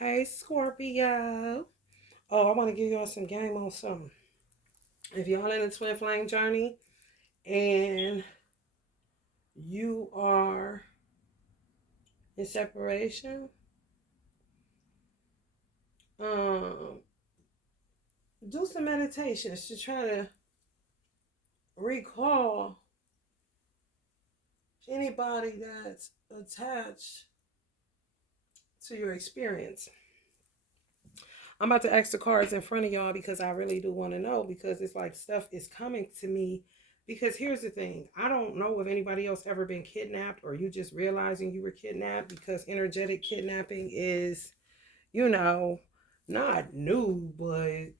Hey Scorpio. Oh, I want to give y'all some game on something. If y'all in a twin flame journey and you are in separation, um, do some meditations to try to recall anybody that's attached to your experience. I'm about to ask the cards in front of y'all because I really do want to know because it's like stuff is coming to me. Because here's the thing, I don't know if anybody else ever been kidnapped or you just realizing you were kidnapped because energetic kidnapping is, you know, not new, but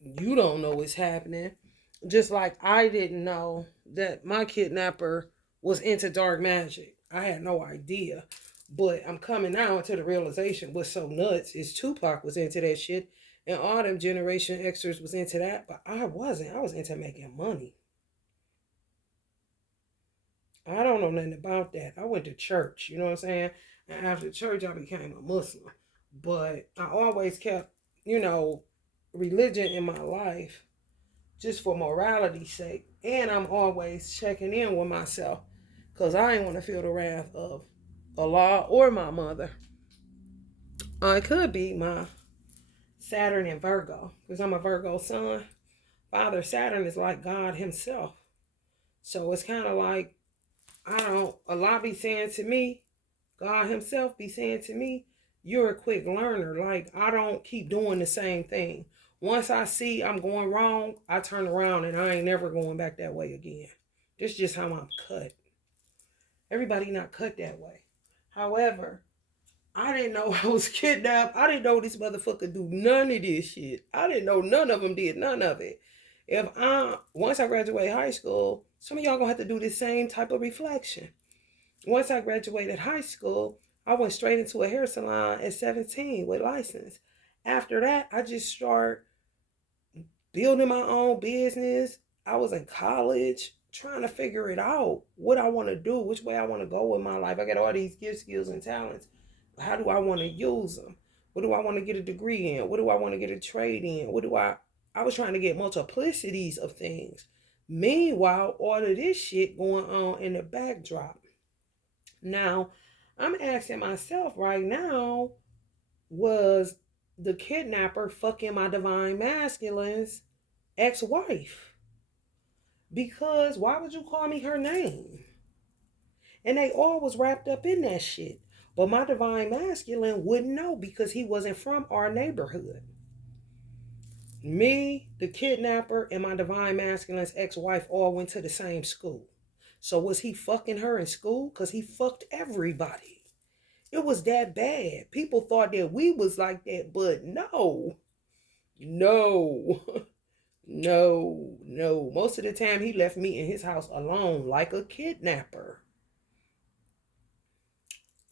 you don't know what's happening. Just like I didn't know that my kidnapper was into dark magic. I had no idea. But I'm coming now into the realization what's so nuts is Tupac was into that shit and all them Generation Xers was into that, but I wasn't. I was into making money. I don't know nothing about that. I went to church, you know what I'm saying? And after church, I became a Muslim. But I always kept, religion in my life just for morality's sake. And I'm always checking in with myself because I ain't want to feel the wrath of Allah or my mother. It could be my Saturn and Virgo because I'm a Virgo sun. Father Saturn is like God himself. So it's kind of like, Allah be saying to me, God himself be saying to me, you're a quick learner. Like, I don't keep doing the same thing. Once I see I'm going wrong, I turn around and I ain't never going back that way again. This is just how I'm cut. Everybody not cut that way. However, I didn't know I was kidnapped. I didn't know this motherfucker do none of this shit. I didn't know none of them did none of it. Once I graduate high school, some of y'all gonna have to do the same type of reflection. Once I graduated high school, I went straight into a hair salon at 17 with license. After that, I just started building my own business. I was in college trying to figure it out, what I want to do, which way I want to go with my life. I got all these gifts, skills, and talents. How do I want to use them? What do I want to get a degree in? What do I want to get a trade in? I was trying to get multiplicities of things. Meanwhile, all of this shit going on in the backdrop. Now, I'm asking myself right now, was the kidnapper fucking my divine masculine's ex-wife? Because why would you call me her name? And they all was wrapped up in that shit. But my divine masculine wouldn't know because he wasn't from our neighborhood. Me, the kidnapper, and my divine masculine's ex-wife all went to the same school. So was he fucking her in school? Because he fucked everybody. It was that bad. People thought that we was like that, but no. No. No. Most of the time he left me in his house alone like a kidnapper.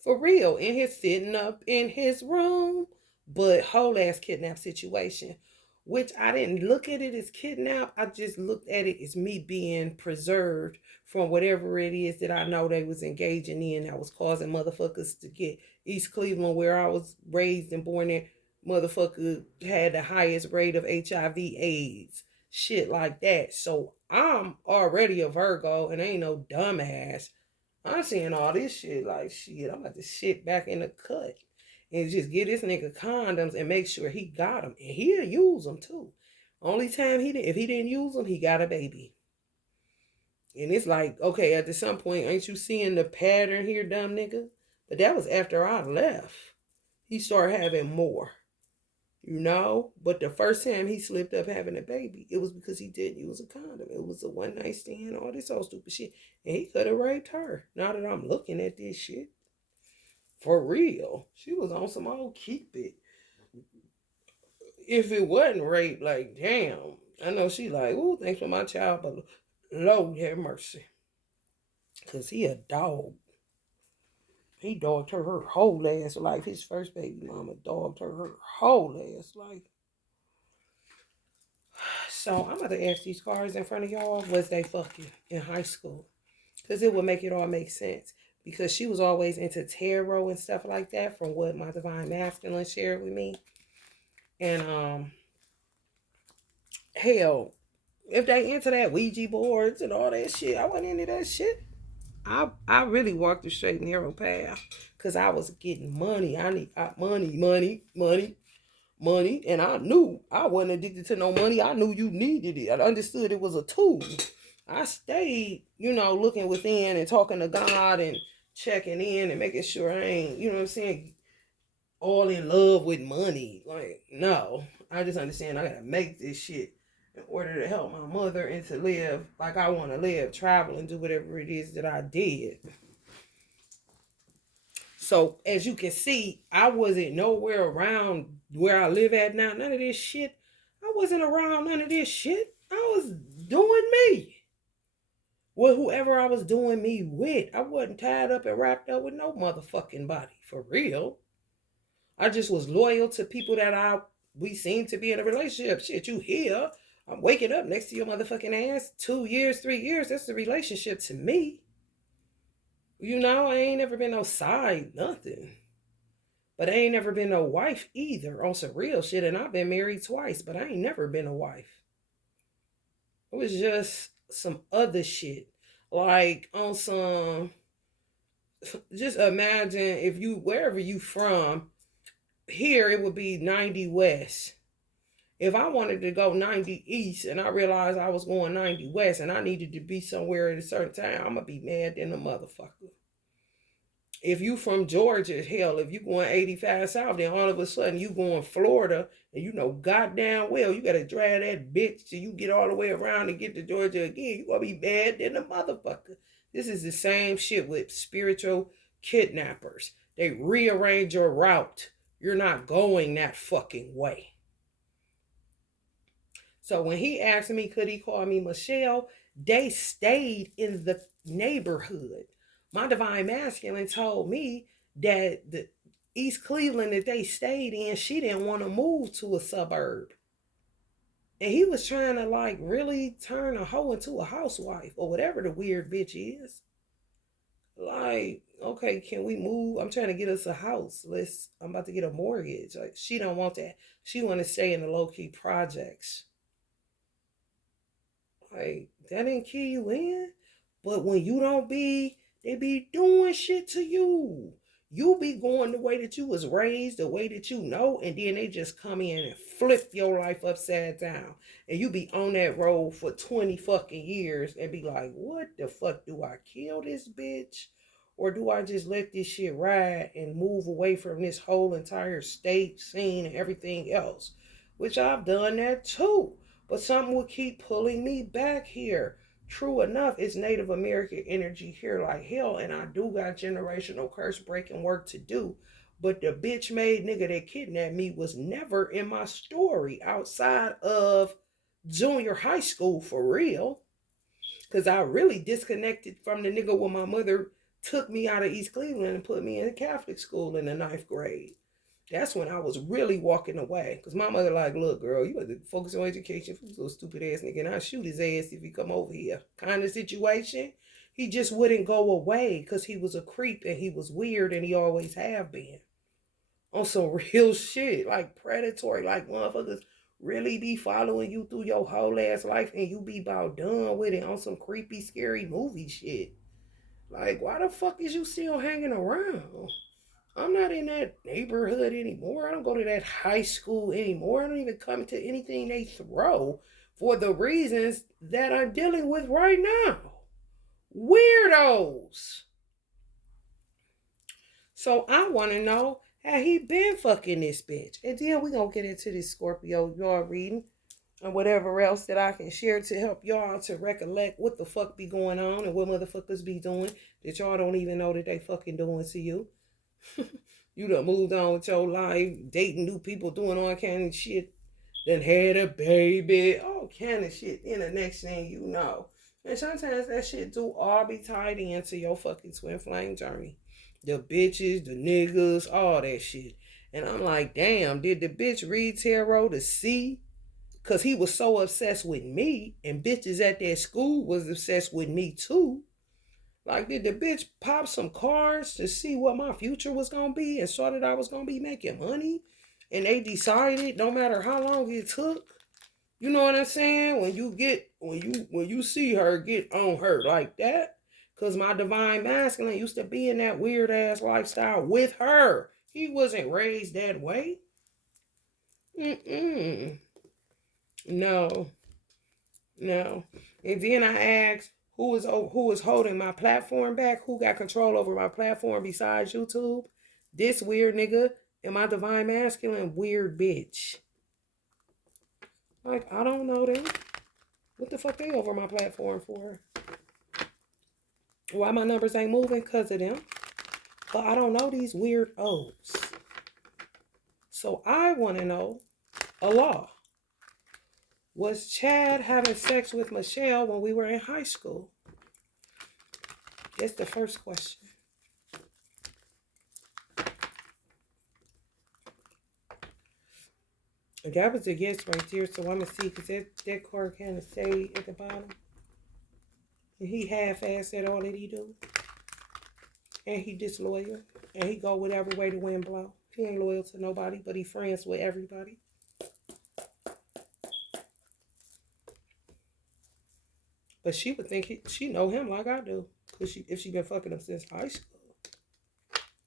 For real. And he's sitting up in his room. But whole ass kidnap situation. Which I didn't look at it as kidnap. I just looked at it as me being preserved from whatever it is that I know they was engaging in that was causing motherfuckers to get East Cleveland, where I was raised and born in, motherfucker had the highest rate of HIV AIDS. Shit like that. So I'm already a Virgo and ain't no dumbass. I'm seeing all this shit like shit. I'm about to sit back in the cut and just get this nigga condoms and make sure he got them. And he'll use them too. Only time if he didn't use them, he got a baby. And it's like, okay, at some point, ain't you seeing the pattern here, dumb nigga? But that was after I left. He started having more, But the first time he slipped up having a baby, it was because he didn't use a condom. It was a one night stand, all this old stupid shit. And he could have raped her. Now that I'm looking at this shit. For real. She was on some old keep it. If it wasn't rape, like, damn. I know she like, ooh, thanks for my child, but Lord have mercy. Because he a dog. He dogged her whole ass life. His first baby mama dogged her whole ass life. So I'm about to ask these cards in front of y'all, was they fucking in high school? Because it would make it all make sense. because she was always into tarot and stuff like that from what my divine masculine shared with me. And hell, if they into that Ouija boards and all that shit, I wasn't into that shit. I really walked the straight and narrow path because I was getting money. I need money, and I knew I wasn't addicted to no money. I knew you needed it. I understood it was a tool. I stayed, looking within and talking to God and checking in and making sure I ain't, you know what I'm saying, all in love with money. Like, no, I just understand I gotta make this shit in order to help my mother and to live like I want to live, travel and do whatever it is that I did. So as you can see, I wasn't nowhere around where I live at now. None of this shit. I wasn't around none of this shit. I was doing me. With whoever I was doing me with. I wasn't tied up and wrapped up with no motherfucking body. For real. I just was loyal to people that we seemed to be in a relationship. Shit, you here. I'm waking up next to your motherfucking ass. 2 years, 3 years. That's the relationship to me. I ain't never been no side, nothing. But I ain't never been no wife either on some real shit. And I've been married twice, but I ain't never been a wife. It was just some other shit. Like on some, just imagine if wherever you from, here it would be 90 west. If I wanted to go 90 east and I realized I was going 90 west and I needed to be somewhere at a certain time, I'm going to be mad than a motherfucker. If you from Georgia, hell, if you going 85 south, then all of a sudden you going Florida, and goddamn well you got to drag that bitch till you get all the way around and get to Georgia again. You going to be mad than a motherfucker. This is the same shit with spiritual kidnappers. They rearrange your route. You're not going that fucking way. So when he asked me, could he call me Michelle, they stayed in the neighborhood. My divine masculine told me that the East Cleveland that they stayed in, she didn't want to move to a suburb. And he was trying to really turn a hoe into a housewife or whatever the weird bitch is. Like, okay, can we move? I'm trying to get us a house. I'm about to get a mortgage. Like, she don't want that. She want to stay in the low-key projects. Like, that didn't kill you in. But when you don't be, they be doing shit to you. You be going the way that you was raised, the way that and then they just come in and flip your life upside down. And you be on that road for 20 fucking years and be like, what the fuck, do I kill this bitch? Or do I just let this shit ride and move away from this whole entire state, scene, and everything else? Which I've done that too. But something will keep pulling me back here. True enough, it's Native American energy here like hell, and I do got generational curse breaking work to do. But the bitch made nigga that kidnapped me was never in my story outside of junior high school for real. Because I really disconnected from the nigga when my mother took me out of East Cleveland and put me in a Catholic school in the 9th grade. That's when I was really walking away. Because my mother like, look, girl, you have to focus on education for this little stupid ass nigga. And I'll shoot his ass if he come over here. Kind of situation. He just wouldn't go away because he was a creep and he was weird and he always have been. On some real shit. Like predatory. Like motherfuckers really be following you through your whole ass life and you be about done with it on some creepy, scary movie shit. Like, why the fuck is you still hanging around? I'm not in that neighborhood anymore. I don't go to that high school anymore. I don't even come to anything they throw for the reasons that I'm dealing with right now. Weirdos. So I want to know, have he been fucking this bitch? And then we going to get into this Scorpio y'all reading and whatever else that I can share to help y'all to recollect what the fuck be going on and what motherfuckers be doing that y'all don't even know that they fucking doing to you. You done moved on with your life, dating new people, doing all kind of shit, then had a baby, all kind of shit. Then the next thing you know. And sometimes that shit do all be tied into your fucking twin flame journey. The bitches, the niggas, all that shit. And I'm like, damn, did the bitch read tarot to see? Because he was so obsessed with me, and bitches at that school was obsessed with me too. Like, did the bitch pop some cards to see what my future was gonna be and saw that I was gonna be making money? And they decided, no matter how long it took, you know what I'm saying? When you see her get on her like that, cause my divine masculine used to be in that weird ass lifestyle with her. He wasn't raised that way. Mm-mm. No, no. And then I asked, who is holding my platform back? Who got control over my platform besides YouTube? This weird nigga and my divine masculine weird bitch. Like, I don't know them. What the fuck they over my platform for? Why my numbers ain't moving? Because of them. But I don't know these weird O's. So I want to know, Allah, was Chad having sex with Michelle when we were in high school? That's the first question. That was a yes right there. So I'm going to see, because that card kind of say at the bottom. And he half-assed at all that he do. And he disloyal. And he go whatever way the wind blow. He ain't loyal to nobody, but he friends with everybody. But she would think she know him like I do. Cause if she been fucking him since high school.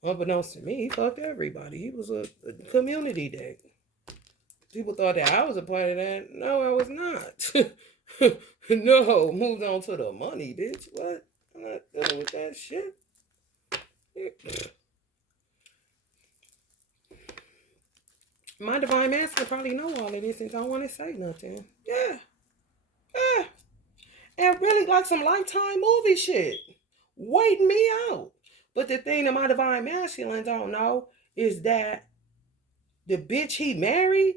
Unbeknownst to me, he fucked everybody. He was a community day. People thought that I was a part of that. No, I was not. No, moved on to the money, bitch. What? I'm not dealing with that shit. My divine master probably know all of this and don't want to say nothing. Yeah. Yeah. And really like some Lifetime movie shit. Waiting me out. But the thing that my divine masculine don't know is that the bitch he married,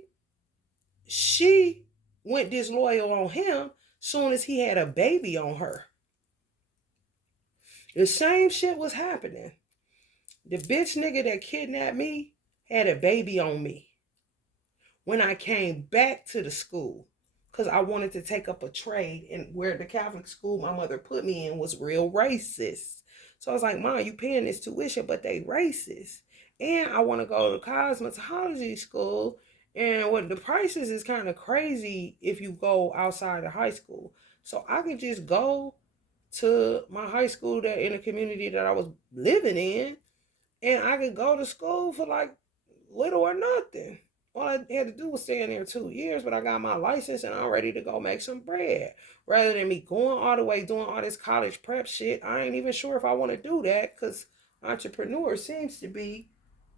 she went disloyal on him soon as he had a baby on her. The same shit was happening. The bitch nigga that kidnapped me had a baby on me when I came back to the school because I wanted to take up a trade, and where the Catholic school my mother put me in was real racist. So I was like, Mom, you paying this tuition, but they racist. And I want to go to cosmetology school, and what the prices is kind of crazy if you go outside of high school. So I could just go to my high school that in the community that I was living in, and I could go to school for like little or nothing. All I had to do was stay in there 2 years, but I got my license and I'm ready to go make some bread. Rather than me going all the way doing all this college prep shit, I ain't even sure if I want to do that because entrepreneur seems to be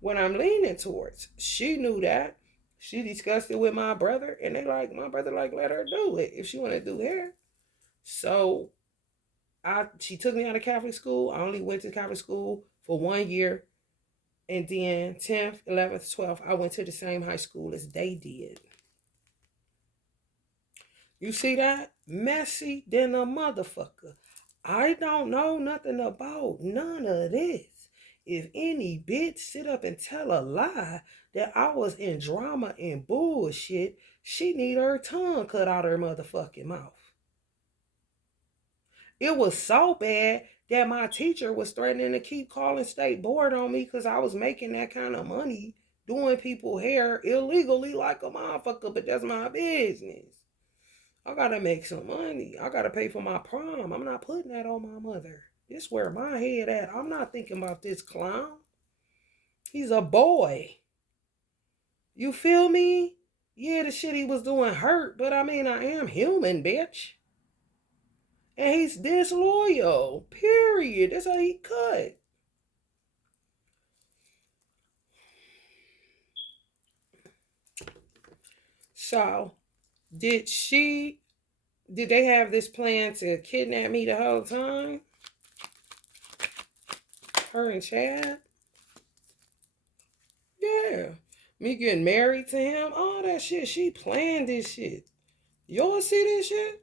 what I'm leaning towards. She knew that. She discussed it with my brother, and my brother let her do it if she want to do hair. So she took me out of Catholic school. I only went to Catholic school for 1 year. And then 10th, 11th, 12th, I went to the same high school as they did. You see that? Messy than a motherfucker. I don't know nothing about none of this. If any bitch sit up and tell a lie that I was in drama and bullshit, she need her tongue cut out her motherfucking mouth. It was so bad that my teacher was threatening to keep calling state board on me because I was making that kind of money doing people hair illegally like a motherfucker, but that's my business. I gotta make some money. I gotta pay for my prom. I'm not putting that on my mother. This where my head at. I'm not thinking about this clown. He's a boy. You feel me? Yeah, the shit he was doing hurt, but I mean, I am human, bitch. And he's disloyal. Period. That's how he cut. So, did they have this plan to kidnap me the whole time? Her and Chad? Yeah. Me getting married to him? All that shit. She planned this shit. Y'all see this shit?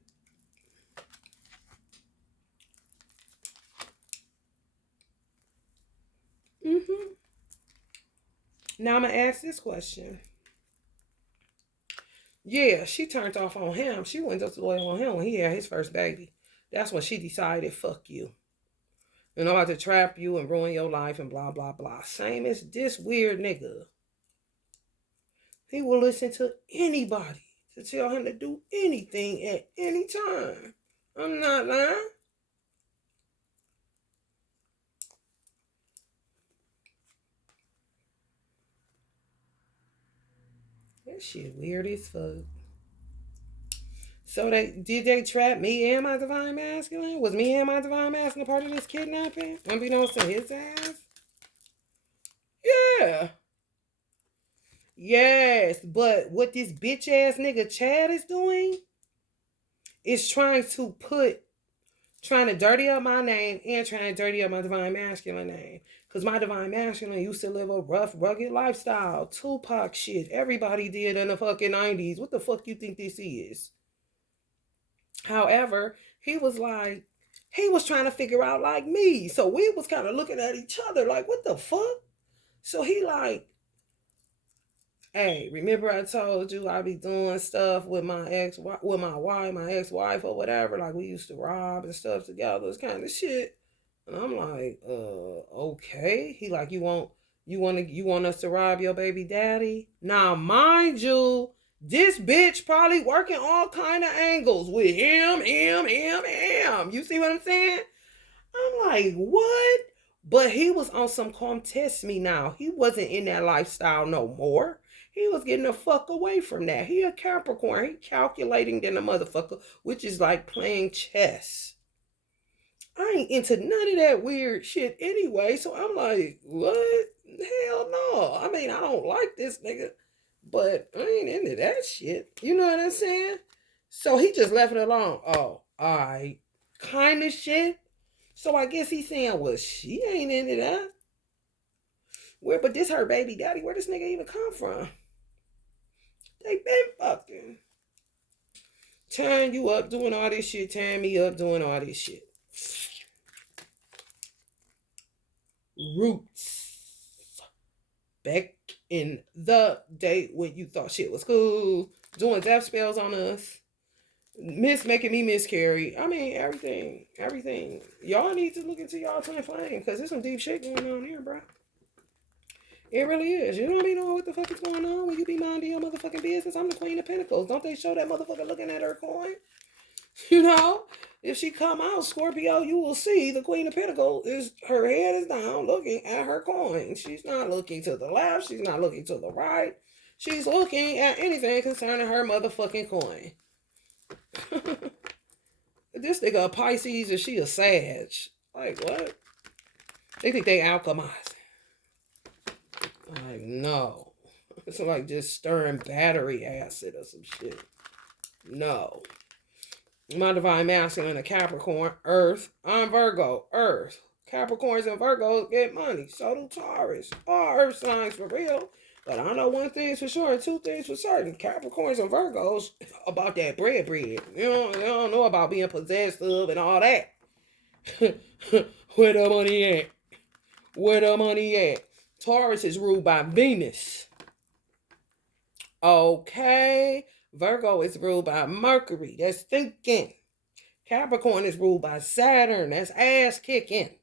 Mm-hmm. Now I'm going to ask this question. Yeah, she turned off on him. She went disloyal on him when he had his first baby. That's when she decided, fuck you. And I'm about to trap you and ruin your life and blah, blah, blah. Same as this weird nigga. He will listen to anybody to tell him to do anything at any time. I'm not lying. That shit weird as fuck. So they trap me and my divine masculine? Was me and my divine masculine part of this kidnapping? Unbeknownst to his ass? Yeah. Yes, but what this bitch ass nigga Chad is doing is trying to dirty up my name and trying to dirty up my divine masculine name. Because my divine masculine used to live a rough, rugged lifestyle. Tupac shit. Everybody did in the fucking 90s. What the fuck you think this is? However, he was trying to figure out like me. So we was kind of looking at each other like, what the fuck? So he like, hey, remember I told you I be doing stuff with my ex-wife or whatever. Like we used to rob and stuff together. This kind of shit. And I'm like, okay. He like, you want us to rob your baby daddy? Now, mind you, this bitch probably working all kind of angles with him. You see what I'm saying? I'm like, what? But he was on some come test me now. He wasn't in that lifestyle no more. He was getting the fuck away from that. He a Capricorn. He calculating than a motherfucker, which is like playing chess. I ain't into none of that weird shit anyway. So I'm like, what? Hell no. I mean, I don't like this nigga, but I ain't into that shit. You know what I'm saying? So he just left it alone. Oh, all right. Kind of shit. So I guess he's saying, well, she ain't into that. But this her baby daddy. Where this nigga even come from? They been fucking. Tying you up doing all this shit. Tying me up doing all this shit. Roots. Back in the day when you thought shit was cool. Doing death spells on us. Making me miscarry. I mean, everything. Y'all need to look into y'all twin flame because there's some deep shit going on here, bro. It really is. You don't be knowing what the fuck is going on when you be minding your motherfucking business. I'm the Queen of Pentacles. Don't they show that motherfucker looking at her coin? You know, if she come out Scorpio, you will see the Queen of Pentacles her head is down looking at her coin. She's not looking to the left. She's not looking to the right. She's looking at anything concerning her motherfucking coin. This nigga a Pisces and she a Sag. Like what? They think they alchemizing. Like no. It's like just stirring battery acid or some shit. No. My divine masculine a Capricorn, Earth. I'm Virgo, Earth. Capricorns and Virgos get money. So do Taurus. All Earth signs for real. But I know one thing's for sure and two things for certain. Capricorns and Virgos about that bread. You don't know about being possessive and all that. Where the money at? Where the money at? Taurus is ruled by Venus. Okay. Virgo is ruled by Mercury. That's thinking. Capricorn is ruled by Saturn. That's ass kicking.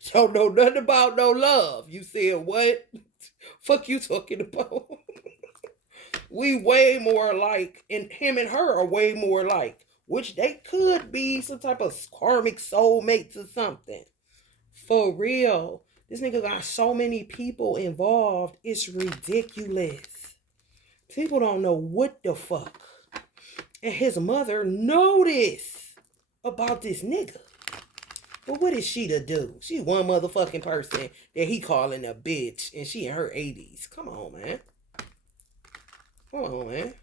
So know nothing about no love. You said what? Fuck you talking about? We way more alike, and him and her are way more alike, which they could be some type of karmic soulmates or something. For real. This nigga got so many people involved. It's ridiculous. People don't know what the fuck. And his mother know this about this nigga. But what is she to do? She one motherfucking person that he calling a bitch. And she in her 80s. Come on, man. Come on, man.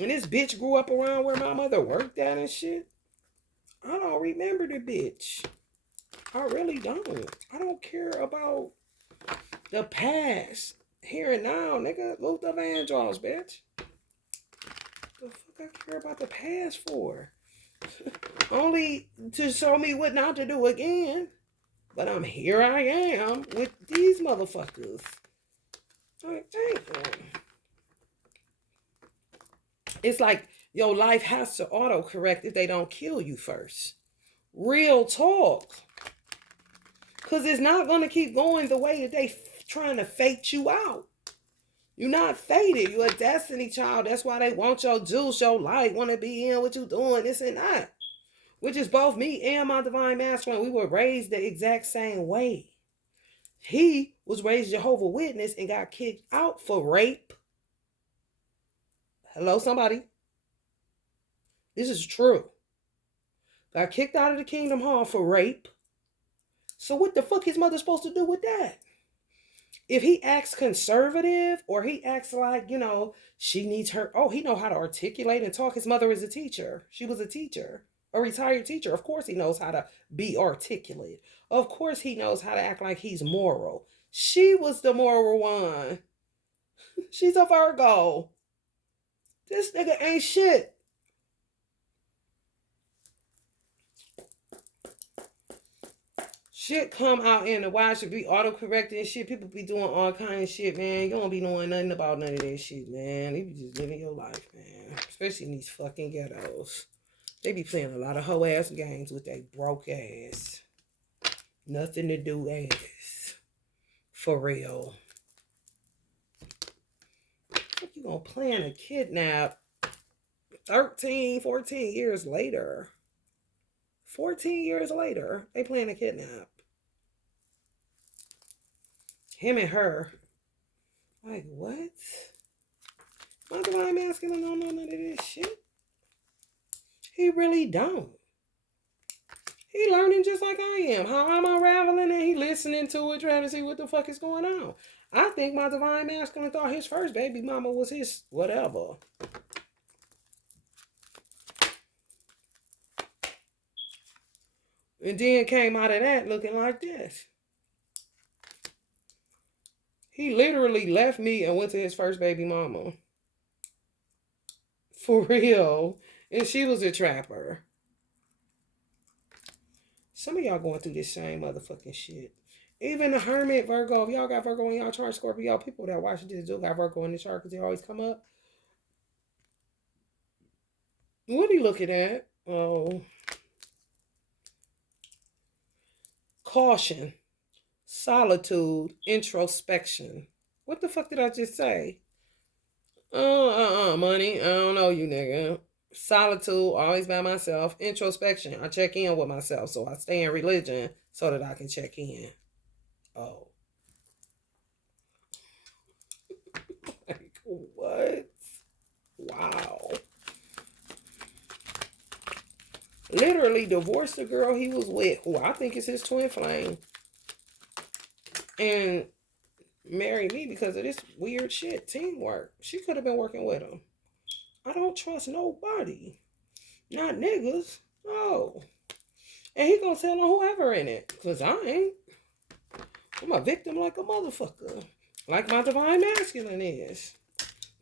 And this bitch grew up around where my mother worked at and shit. I don't remember the bitch. I really don't. I don't care about the past. Here and now, nigga. Luther Vandross, bitch. The fuck I care about the past for? Only to show me what not to do again. But here I am with these motherfuckers. Like, damn. It's like your life has to autocorrect if they don't kill you first. Real talk. Because it's not going to keep going the way that they trying to fake you out. You're not fated. You're a destiny child. That's why they want your juice, your light, want to be in what you doing, this and that. Which is both me and my divine masculine. We were raised the exact same way. He was raised Jehovah's Witness and got kicked out for rape. Hello, somebody. This is true. Got kicked out of the Kingdom Hall for rape. So what the fuck his mother supposed to do with that? If he acts conservative or he acts like, she needs her, he know how to articulate and talk. His mother is a teacher. She was a teacher, a retired teacher. Of course he knows how to be articulate. Of course he knows how to act like he's moral. She was the moral one. She's a Virgo. This nigga ain't shit. Shit come out in the wild, should be auto-corrected and shit. People be doing all kind of shit, man. You don't be knowing nothing about none of that shit, man. You be just living your life, man. Especially in these fucking ghettos. They be playing a lot of hoe-ass games with that broke ass. Nothing to do ass. For real. What you gonna plan a kidnap 13, 14 years later? 14 years later, they plan a kidnap. Him and her. Like, what? My divine masculine don't know none of this shit. He really don't. He learning just like I am. How I'm unraveling and he listening to it, trying to see what the fuck is going on. I think my divine masculine thought his first baby mama was his whatever. And then came out of that looking like this. He literally left me and went to his first baby mama. For real. And she was a trapper. Some of y'all going through this same motherfucking shit. Even the hermit Virgo. If y'all got Virgo in y'all chart, Scorpio, people that watch this do got Virgo in the chart because they always come up. What are you looking at? Oh. Caution. Solitude, introspection. What the fuck did I just say? Money. I don't know you, nigga. Solitude, always by myself. Introspection, I check in with myself. So I stay in religion so that I can check in. Oh. Like, what? Wow. Literally divorced the girl he was with, who I think is his twin flame. And married me because of this weird shit. Teamwork. She could have been working with him. I don't trust nobody. Not niggas. No. And he gonna tell on whoever in it. Because I ain't. I'm a victim like a motherfucker. Like my divine masculine is.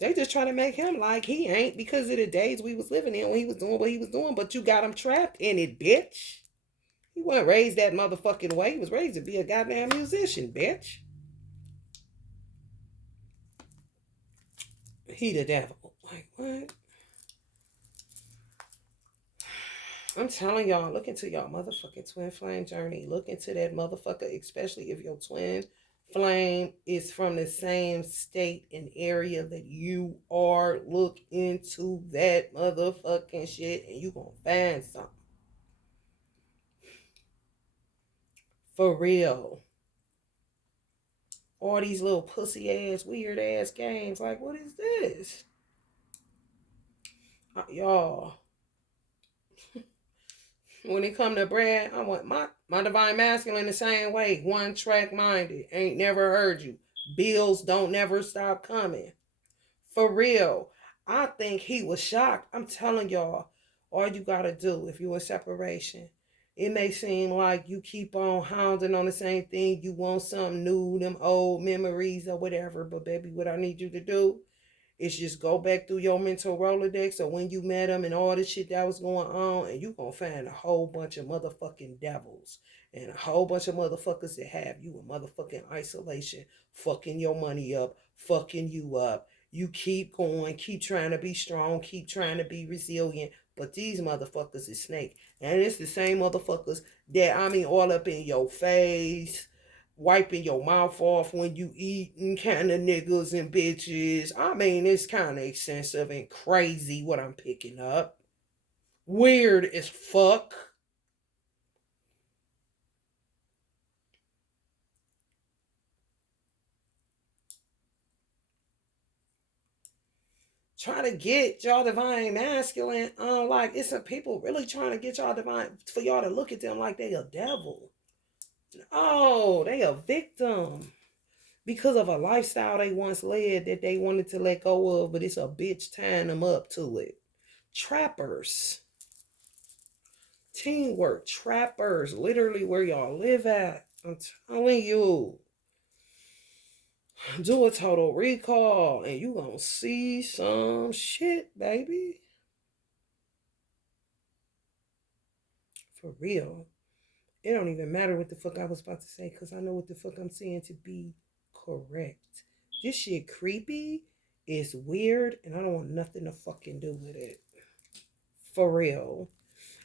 They just try to make him like he ain't because of the days we was living in when he was doing what he was doing. But you got him trapped in it, bitch. He wasn't raised that motherfucking way. He was raised to be a goddamn musician, bitch. He the devil. Like, what? I'm telling y'all, look into y'all motherfucking twin flame journey. Look into that motherfucker, especially if your twin flame is from the same state and area that you are. Look into that motherfucking shit and you gonna find something. For real. All these little pussy ass, weird ass games. Like, what is this? Y'all. When it come to Brad, I want my divine masculine the same way. One track minded. Ain't never heard you. Bills don't never stop coming. For real. I think he was shocked. I'm telling y'all, all you gotta do if you're in separation, it may seem like you keep on hounding on the same thing. You want something new, them old memories or whatever. But baby, what I need you to do is just go back through your mental Rolodex or when you met him and all the shit that was going on, and you gonna find a whole bunch of motherfucking devils and a whole bunch of motherfuckers that have you in motherfucking isolation, fucking your money up, fucking you up. You keep going, keep trying to be strong, keep trying to be resilient, But these motherfuckers is snake. And it's the same motherfuckers that, I mean, all up in your face, wiping your mouth off when you eating, kind of niggas and bitches. I mean, it's kind of excessive and crazy what I'm picking up. Weird as fuck. Trying to get y'all divine masculine. Like it's some people really trying to get y'all divine for y'all to look at them like they a devil. Oh, they a victim because of a lifestyle they once led that they wanted to let go of, but it's a bitch tying them up to it. Trappers. Teamwork. Trappers. Literally where y'all live at. I'm telling you. Do a total recall and you gonna see some shit, baby. For real. It don't even matter what the fuck I was about to say because I know what the fuck I'm saying to be correct. This shit creepy, it's weird, and I don't want nothing to fucking do with it. For real.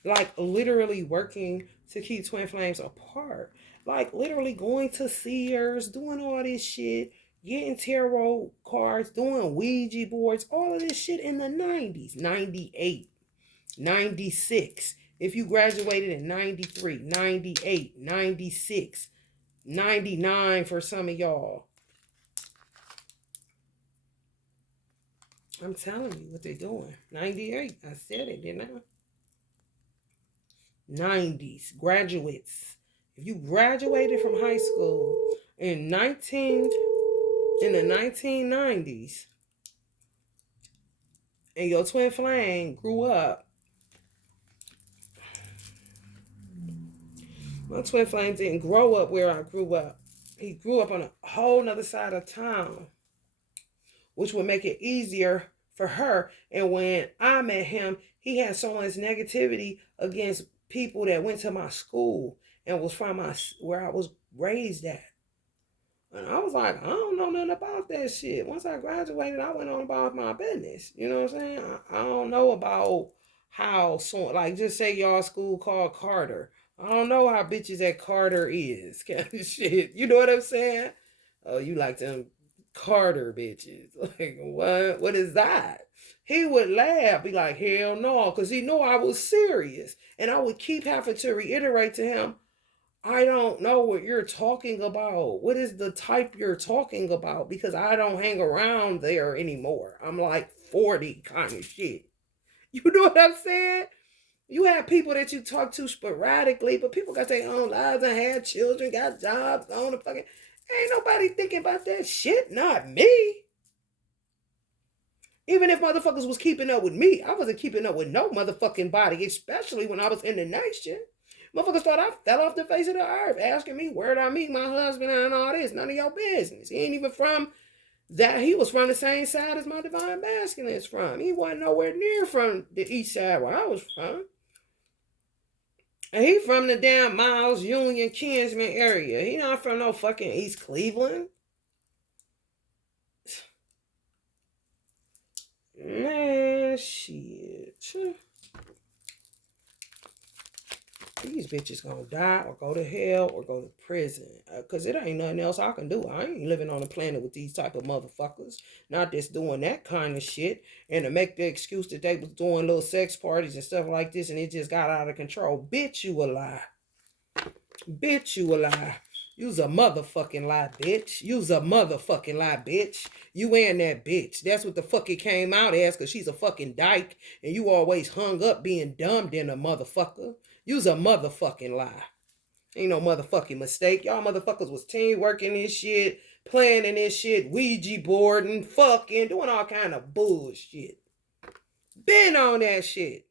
Like literally working to keep twin flames apart. Like literally going to Sears, doing all this shit, getting tarot cards, doing Ouija boards, all of this shit in the 90s, 98, 96. If you graduated in 93, 98, 96, 99 for some of y'all. I'm telling you what they're doing. 98. I said it, didn't I? 90s. Graduates. If you graduated from high school in the 1990s and your twin flame grew up. My twin flame didn't grow up where I grew up. He grew up on a whole nother side of town, which would make it easier for her. And when I met him, he had so much negativity against people that went to my school and was from where I was raised at. And I was like, I don't know nothing about that shit. Once I graduated, I went on about my business. You know what I'm saying? I don't know about how, so, like, just say y'all school called Carter. I don't know how bitches at Carter is, kind of shit. You know what I'm saying? Oh, you like them Carter bitches. Like, what? What is that? He would laugh, be like, hell no, because he knew I was serious. And I would keep having to reiterate to him, I don't know what you're talking about. What is the type you're talking about? Because I don't hang around there anymore. I'm like 40 kind of shit. You know what I'm saying? You have people that you talk to sporadically, but people got their own lives and had children, got jobs, on the fucking. Ain't nobody thinking about that shit. Not me. Even if motherfuckers was keeping up with me, I wasn't keeping up with no motherfucking body, especially when I was in the nation. Motherfuckers thought I fell off the face of the earth, asking me where'd I meet my husband and all this. None of your business. He ain't even from that. He was from the same side as my divine masculine is from. He wasn't nowhere near from the east side where I was from. And he from the damn Miles Union Kinsman area. He not from no fucking East Cleveland. Man, shit. These bitches gonna die or go to hell or go to prison. Cause it ain't nothing else I can do. I ain't living on a planet with these type of motherfuckers. Not just doing that kind of shit. And to make the excuse that they was doing little sex parties and stuff like this and it just got out of control. Bitch, you a lie. Bitch, you a lie. You's a motherfucking lie, bitch. You's a motherfucking lie, bitch. You and that bitch. That's what the fuck it came out as, because she's a fucking dyke, and you always hung up being dumb than a motherfucker. You's a motherfucking lie. Ain't no motherfucking mistake. Y'all motherfuckers was team working this shit, planning this shit, Ouija boarding, fucking, doing all kind of bullshit. Been on that shit.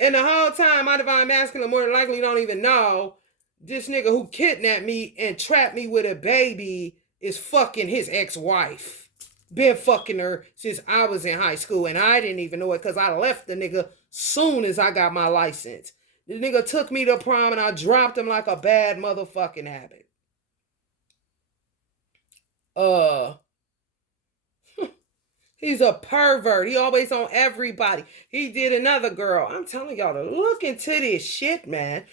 And the whole time, my divine masculine more than likely don't even know this nigga who kidnapped me and trapped me with a baby is fucking his ex-wife. Been fucking her since I was in high school, and I didn't even know it because I left the nigga soon as I got my license. The nigga took me to prom and I dropped him like a bad motherfucking habit. He's a pervert. He always on everybody. He did another girl. I'm telling y'all to look into this shit, man.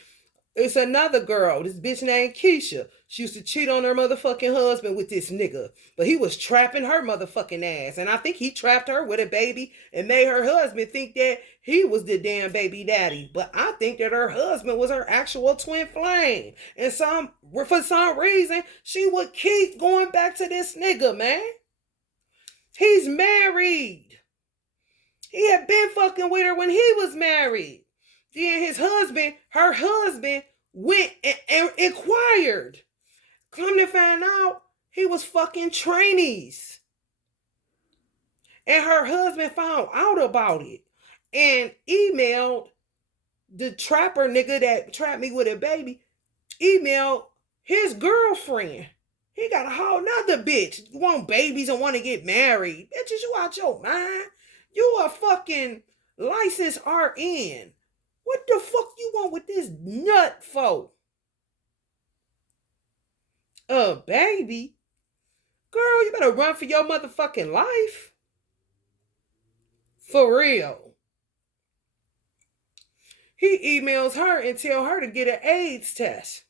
It's another girl, this bitch named Keisha. She used to cheat on her motherfucking husband with this nigga. But he was trapping her motherfucking ass. And I think he trapped her with a baby and made her husband think that he was the damn baby daddy. But I think that her husband was her actual twin flame. And for some reason, she would keep going back to this nigga, man. He's married. He had been fucking with her when he was married. Then her husband, went and inquired. Come to find out, he was fucking trainees. And her husband found out about it and emailed the trapper nigga that trapped me with a baby, emailed his girlfriend. He got a whole nother bitch. Want babies and want to get married. Bitches, you out your mind. You a fucking licensed RN. What the fuck you want with this nut for? A baby? Girl, you better run for your motherfucking life. For real. He emails her and tell her to get an AIDS test.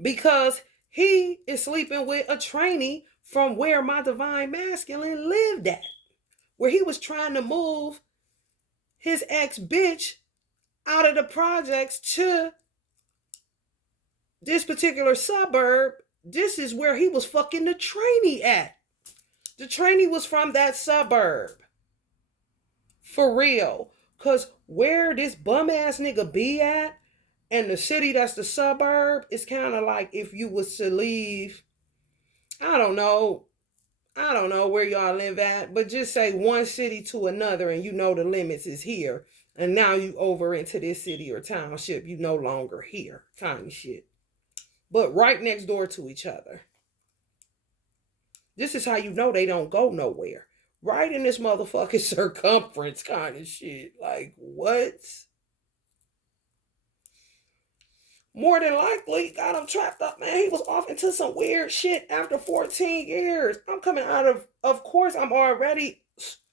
Because he is sleeping with a trainee from where my divine masculine lived at. Where he was trying to move his ex-bitch out of the projects to this particular suburb. This is where he was fucking the trainee at. The trainee was from that suburb. For real. Because where this bum ass nigga be at and the city that's the suburb is kind of like if you was to leave, I don't know where y'all live at, but just say one city to another and you know the limits is here. And now you over into this city or township, you no longer here, kind of shit. But right next door to each other. This is how you know they don't go nowhere. Right in this motherfucking circumference kind of shit. Like, what? More than likely got him trapped up, man. He was off into some weird shit after 14 years. I'm coming out of course,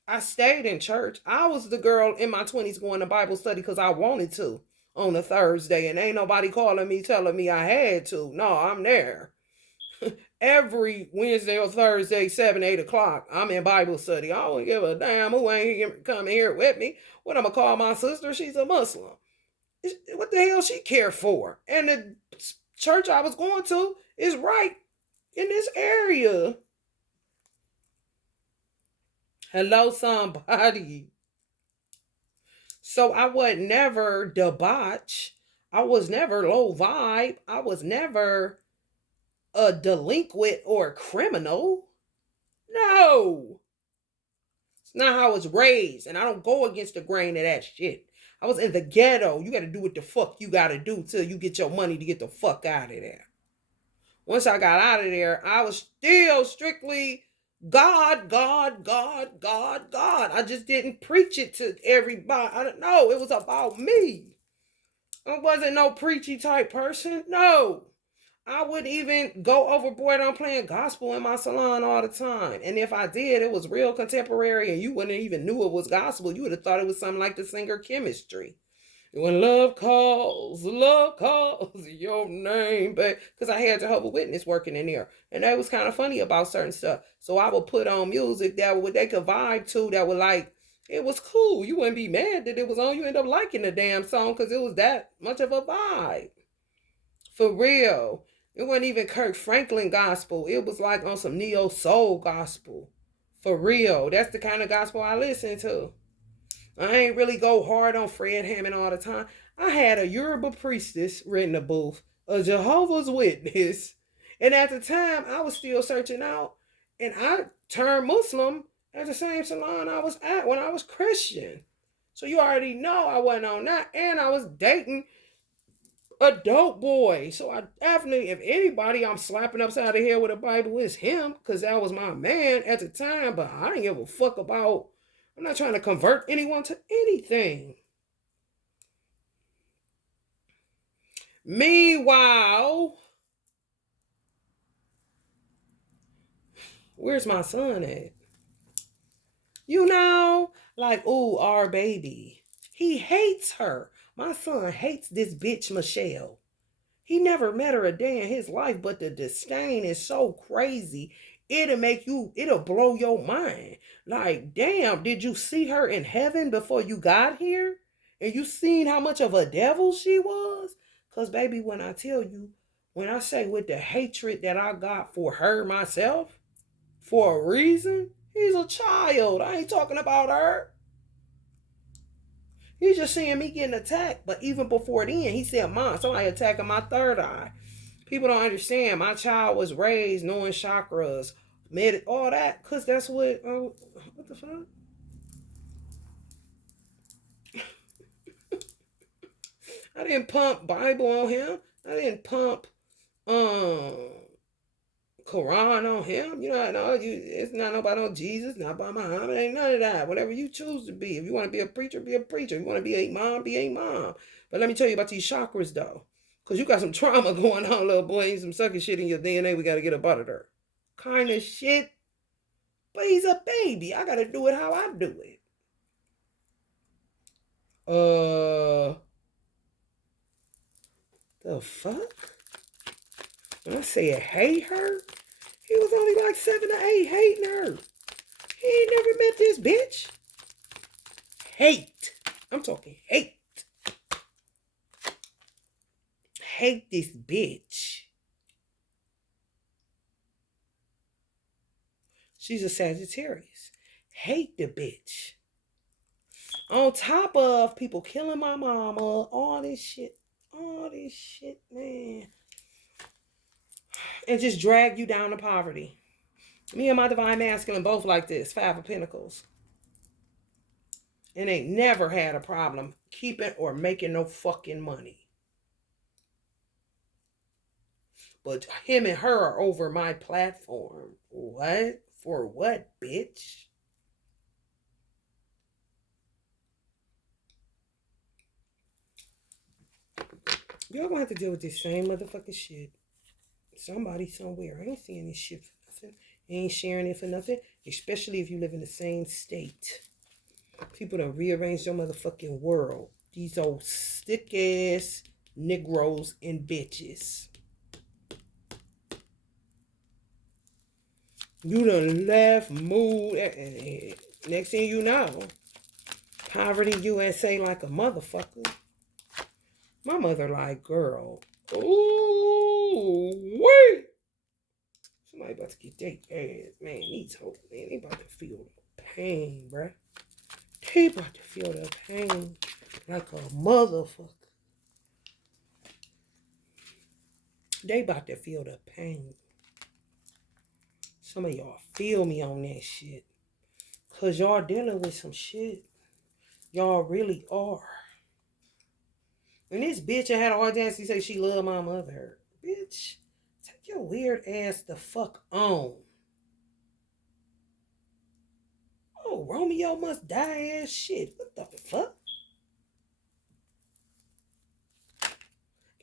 I stayed in church. I was the girl in my 20s going to Bible study because I wanted to on a Thursday. And ain't nobody calling me telling me I had to. No, I'm there. Every Wednesday or Thursday, 7, 8 o'clock, I'm in Bible study. I don't give a damn who ain't coming here with me. What I'm going to call my sister? She's a Muslim. What the hell she care for? And the church I was going to is right in this area. Hello, somebody. So I was never debauch. I was never low vibe. I was never a delinquent or a criminal. No. It's not how I was raised. And I don't go against the grain of that shit. I was in the ghetto. You got to do what the fuck you got to do till you get your money to get the fuck out of there. Once I got out of there, I was still strictly God, God, God, God, God. I just didn't preach it to everybody. I don't know. It was about me. I wasn't no preachy type person. No. I wouldn't even go overboard on playing gospel in my salon all the time. And if I did, it was real contemporary and you wouldn't even knew it was gospel. You would have thought it was something like the singer Chemistry. When love calls your name, but because I had Jehovah's Witness working in there, and that was kind of funny about certain stuff. So I would put on music that they could vibe to, that would like, it was cool. You wouldn't be mad that it was on. You end up liking the damn song because it was that much of a vibe. For real. It wasn't even Kirk Franklin gospel. It was like on some neo soul gospel. For real. That's the kind of gospel I listen to. I ain't really go hard on Fred Hammond all the time. I had a Yoruba priestess in the booth, a Jehovah's Witness. And at the time, I was still searching out. And I turned Muslim at the same salon I was at when I was Christian. So you already know I wasn't on that. And I was dating a dope boy. So I definitely, if anybody I'm slapping upside the head with a Bible, it's him, because that was my man at the time. But I didn't give a fuck about, I'm not trying to convert anyone to anything. Meanwhile, where's my son at? You know, like, ooh, our baby. He hates her. My son hates this bitch, Michelle. He never met her a day in his life, but the disdain is so crazy. It'll blow your mind. Like, damn, did you see her in heaven before you got here? And you seen how much of a devil she was? Because, baby, when I tell you, when I say with the hatred that I got for her myself, for a reason, he's a child. I ain't talking about her. He's just seeing me getting attacked. But even before then, he said, Mom, somebody attacking my third eye. People don't understand. My child was raised knowing chakras, all that, because that's what the fuck? I didn't pump Bible on him. I didn't pump um Quran on him. You know, no, it's not nobody on Jesus, not by Muhammad, ain't none of that. Whatever you choose to be. If you want to be a preacher, be a preacher. If you want to be a mom, be a mom. But let me tell you about these chakras though. Cause you got some trauma going on, little boy. Some sucking shit in your DNA. We gotta get up out of there. Kind of shit. But he's a baby. I gotta do it how I do it. The fuck? When I said hate her, he was only like 7 or 8 hating her. He ain't never met this bitch. Hate. I'm talking hate. Hate this bitch. She's a Sagittarius. Hate the bitch. On top of people killing my mama, all this shit, man. And just drag you down to poverty. Me and my divine masculine both like this, 5 of Pentacles. And ain't never had a problem keeping or making no fucking money. But him and her are over my platform. What? For what, bitch? Y'all gonna have to deal with this same motherfucking shit. Somebody somewhere. I ain't seeing this shit for nothing. Ain't sharing it for nothing. Especially if you live in the same state. People done rearranged your motherfucking world. These old stick ass Negroes and bitches. You done left, moved. Next thing you know, poverty USA like a motherfucker. My mother like, girl. Ooh, wait. Somebody about to get their ass. Man, these hoes, man, they about to feel the pain, bruh. They about to feel the pain like a motherfucker. They about to feel the pain. Some of y'all feel me on that shit. Because y'all dealing with some shit. Y'all really are. And this bitch had the audacity to say she loved my mother. Bitch, take your weird ass the fuck on. Oh, Romeo must die ass shit. What the fuck?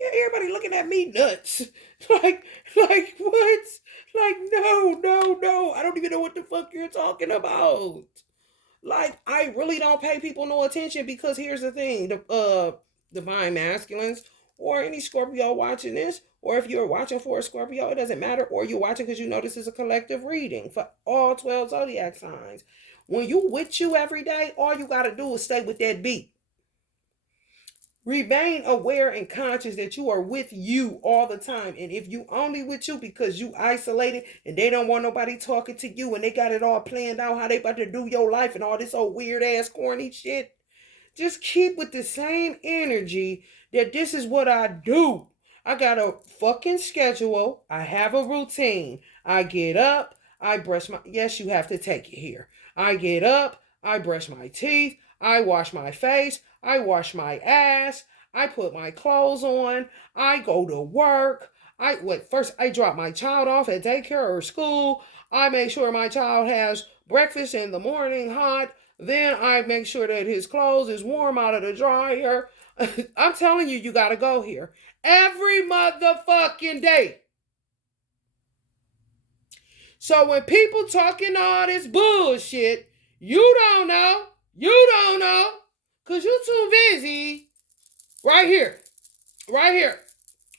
Yeah, everybody looking at me nuts. Like what? Like, no. I don't even know what the fuck you're talking about. Like, I really don't pay people no attention because here's the thing. The divine masculines or any Scorpio watching this, or if you're watching for a Scorpio, it doesn't matter, or you're watching because you know this is a collective reading for all 12 zodiac signs. When you with you every day, all you got to do is stay with that beat. Remain aware and conscious that you are with you all the time. And if you only with you because you isolated and they don't want nobody talking to you and they got it all planned out how they about to do your life and all this old weird ass corny shit, just keep with the same energy that this is what I do. I got a fucking schedule. I have a routine. I get up. I brush my... Yes, you have to take it here. I get up. I brush my teeth. I wash my face. I wash my ass. I put my clothes on. I go to work. First I drop my child off at daycare or school. I make sure my child has breakfast in the morning hot. Then I make sure that his clothes is warm out of the dryer. I'm telling you, you gotta go here. Every motherfucking day. So when people talking all this bullshit, You don't know. You don't know. Because you too busy. Right here. Right here.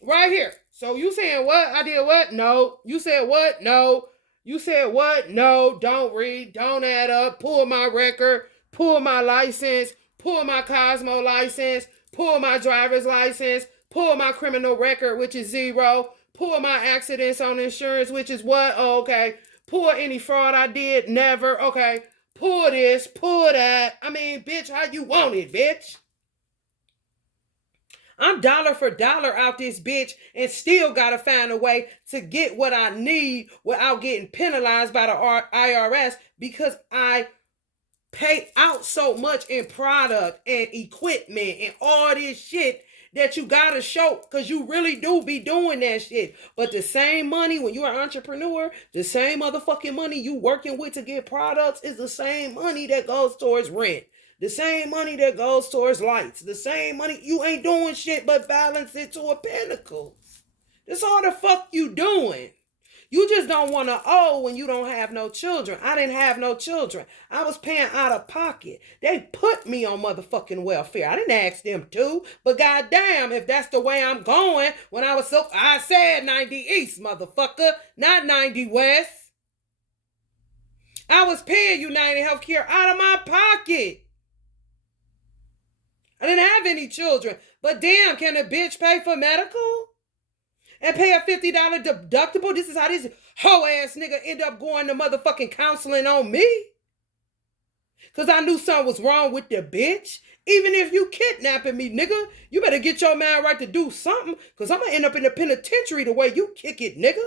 Right here. So you saying what? I did what? No. You said what? No. You said what? No. Don't read. Don't add up. Pull my record. Pull my license. Pull my Cosmo license. Pull my driver's license. Pull my criminal record, which is 0. Pull my accidents on insurance, which is what? Oh, okay. Pull any fraud I did? Never. Okay. Pull this. Pull that. I mean, bitch, how you want it, bitch? I'm dollar for dollar out this bitch and still gotta find a way to get what I need without getting penalized by the IRS because I pay out so much in product and equipment and all this shit that you gotta show because you really do be doing that shit. But the same money when you're an entrepreneur, the same motherfucking money you working with to get products is the same money that goes towards rent. The same money that goes towards lights. The same money. You ain't doing shit but balance it to a pinnacle. That's all the fuck you doing. You just don't want to owe when you don't have no children. I didn't have no children. I was paying out of pocket. They put me on motherfucking welfare. I didn't ask them to. But goddamn, if that's the way I'm going, I said 90 East, motherfucker, not 90 West. I was paying United Healthcare out of my pocket. I didn't have any children. But damn, can a bitch pay for medical? And pay a $50 deductible? This is how this hoe ass nigga end up going to motherfucking counseling on me. Because I knew something was wrong with the bitch. Even if you kidnapping me, nigga, you better get your mind right to do something. Because I'm going to end up in the penitentiary the way you kick it, nigga.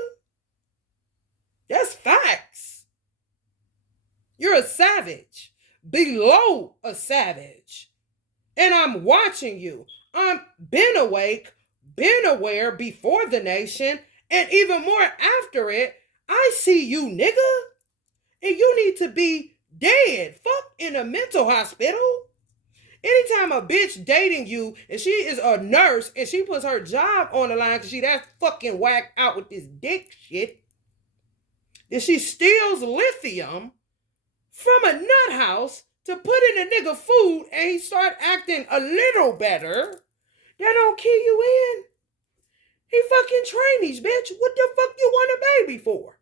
That's facts. You're a savage. Below a savage. And I'm watching you. I'm been awake, been aware before the nation, and even more after it. I see you, nigga. And you need to be dead. Fuck in a mental hospital. Anytime a bitch dating you and she is a nurse and she puts her job on the line because she that fucking whacked out with this dick shit, then she steals lithium from a nut house to put in a nigga food and he start acting a little better, that don't kill you in. He fucking trainees, bitch. What the fuck you want a baby for?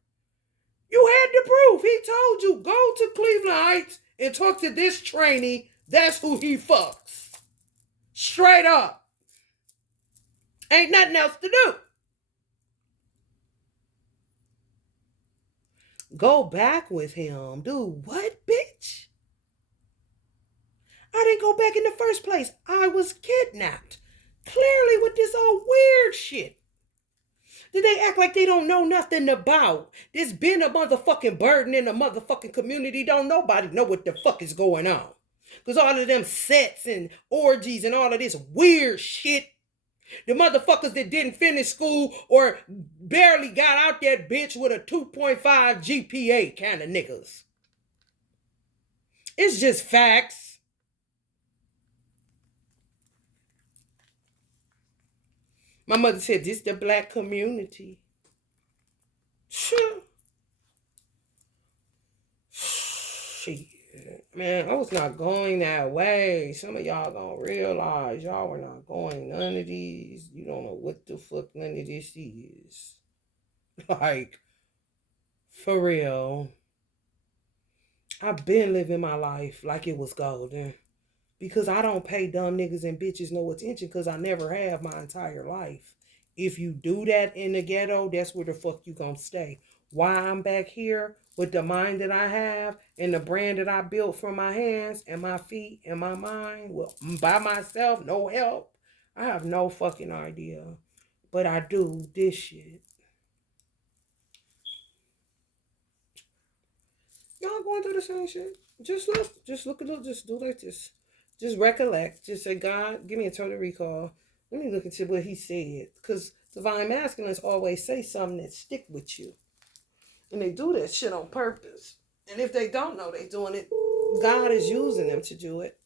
You had the proof. He told you, go to Cleveland Heights and talk to this trainee. That's who he fucks. Straight up. Ain't nothing else to do. Go back with him. Dude, what, bitch? I didn't go back in the first place. I was kidnapped. Clearly with this old weird shit. Did they act like they don't know nothing about? There's been a motherfucking burden in the motherfucking community. Don't nobody know what the fuck is going on. Because all of them sets and orgies and all of this weird shit. The motherfuckers that didn't finish school or barely got out that bitch with a 2.5 GPA kind of niggas. It's just facts. My mother said, this the black community. Sure. Shit. Man, I was not going that way. Some of y'all don't realize y'all were not going none of these. You don't know what the fuck none of this is. Like, for real. I've been living my life like it was golden. Because I don't pay dumb niggas and bitches no attention because I never have my entire life. If you do that in the ghetto, that's where the fuck you gonna stay. Why I'm back here with the mind that I have and the brand that I built from my hands and my feet and my mind, well, by myself, no help. I have no fucking idea. But I do this shit. Y'all going through the same shit. Just look at it, just do like this. Just recollect. Just say, God, give me a total recall. Let me look into what he said. Because divine masculines always say something that stick with you. And they do that shit on purpose. And if they don't know they doing it, God is using them to do it.